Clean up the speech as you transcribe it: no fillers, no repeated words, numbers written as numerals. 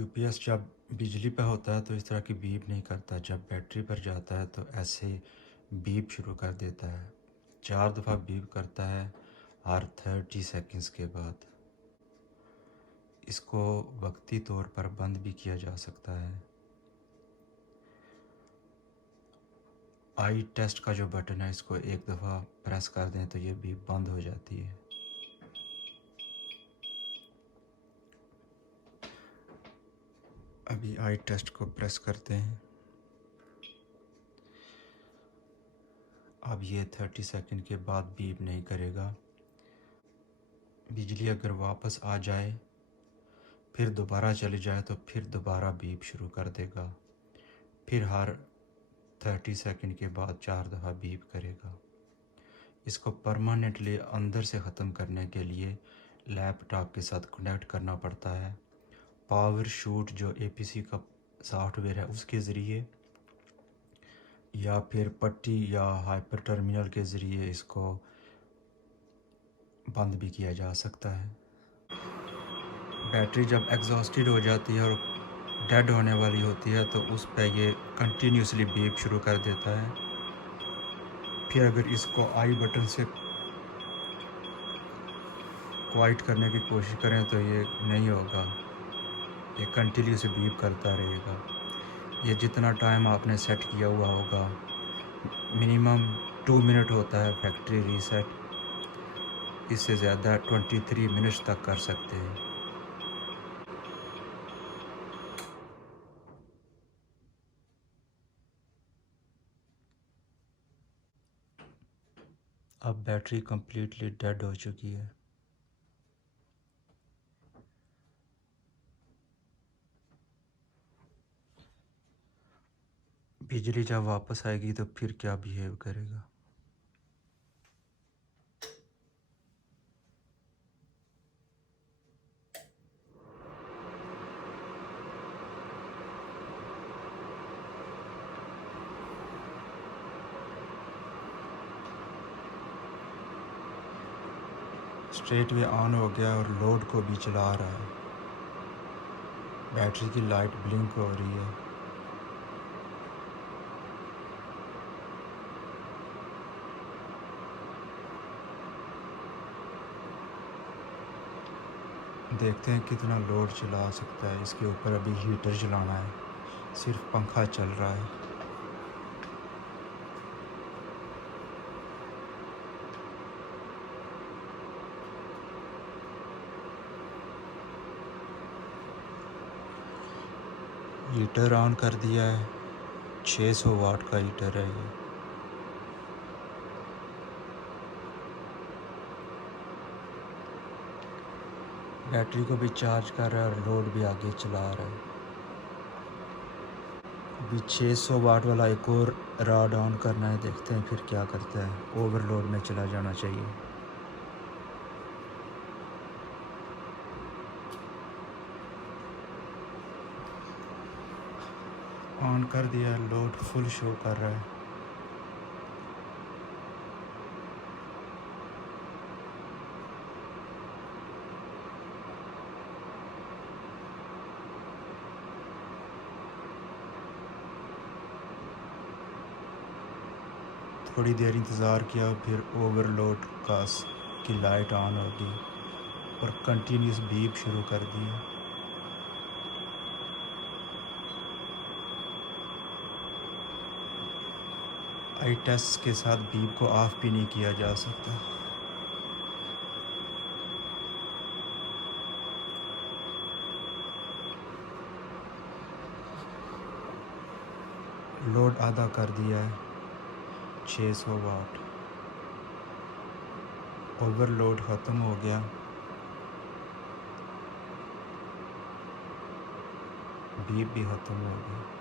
UPS जब बिजली पे होता है तो इस तरह की बीप नहीं करता। जब बैटरी पर जाता है तो ऐसे बीप शुरू कर देता है। 4 दफ़ा बीप करता है हर 30 सेकंड्स के बाद। इसको वक्ती तौर पर बंद भी किया जा सकता है। आई टेस्ट का जो बटन है इसको एक दफ़ा प्रेस कर दें तो ये बीप बंद हो जाती है। अभी आई टेस्ट को प्रेस करते हैं। अब ये 30 सेकंड के बाद बीप नहीं करेगा। बिजली अगर वापस आ जाए फिर दोबारा चली जाए तो फिर दोबारा बीप शुरू कर देगा। फिर हर 30 सेकंड के बाद 4 दफ़ा बीप करेगा। इसको परमानेंटली अंदर से ख़त्म करने के लिए लैपटॉप के साथ कनेक्ट करना पड़ता है। पावर शूट जो एपीसी का सॉफ्टवेयर है उसके ज़रिए, या फिर पट्टी या हाइपर टर्मिनल के ज़रिए इसको बंद भी किया जा सकता है। बैटरी जब एग्जॉस्टेड हो जाती है और डेड होने वाली होती है तो उस पर ये कंटिन्यूसली बीप शुरू कर देता है। फिर अगर इसको आई बटन से क्वाइट करने की कोशिश करें तो ये नहीं होगा, ये कंटिन्यूस बीप करता रहेगा। ये जितना टाइम आपने सेट किया हुआ होगा, मिनिमम 2 मिनट होता है फैक्ट्री रीसेट। इससे ज़्यादा 23 मिनट्स तक कर सकते हैं। अब बैटरी कम्प्लीटली डेड हो चुकी है। बिजली जब वापस आएगी तो फिर क्या बिहेव करेगा। स्ट्रेट वे ऑन हो गया और लोड को भी चला रहा है। बैटरी की लाइट ब्लिंक हो रही है। देखते हैं कितना लोड चला सकता है। इसके ऊपर अभी हीटर चलाना है, सिर्फ पंखा चल रहा है। हीटर ऑन कर दिया है। 600 वाट का हीटर है ये। बैटरी को भी चार्ज कर रहा है और लोड भी आगे चला रहा है। अभी 600 वाट वाला एक और रॉड ऑन करना है, देखते हैं फिर क्या करता है। ओवरलोड में चला जाना चाहिए। ऑन कर दिया, लोड फुल शो कर रहा है। थोड़ी देर इंतज़ार किया, फिर ओवरलोड की लाइट ऑन होगी और कंटिन्यूस बीप शुरू कर दी। आई टेस्ट के साथ बीप को ऑफ भी नहीं किया जा सकता। लोड आधा कर दिया है, 600 वाट। ओवरलोड ख़त्म हो गया। बीप भी ख़त्म हो गया।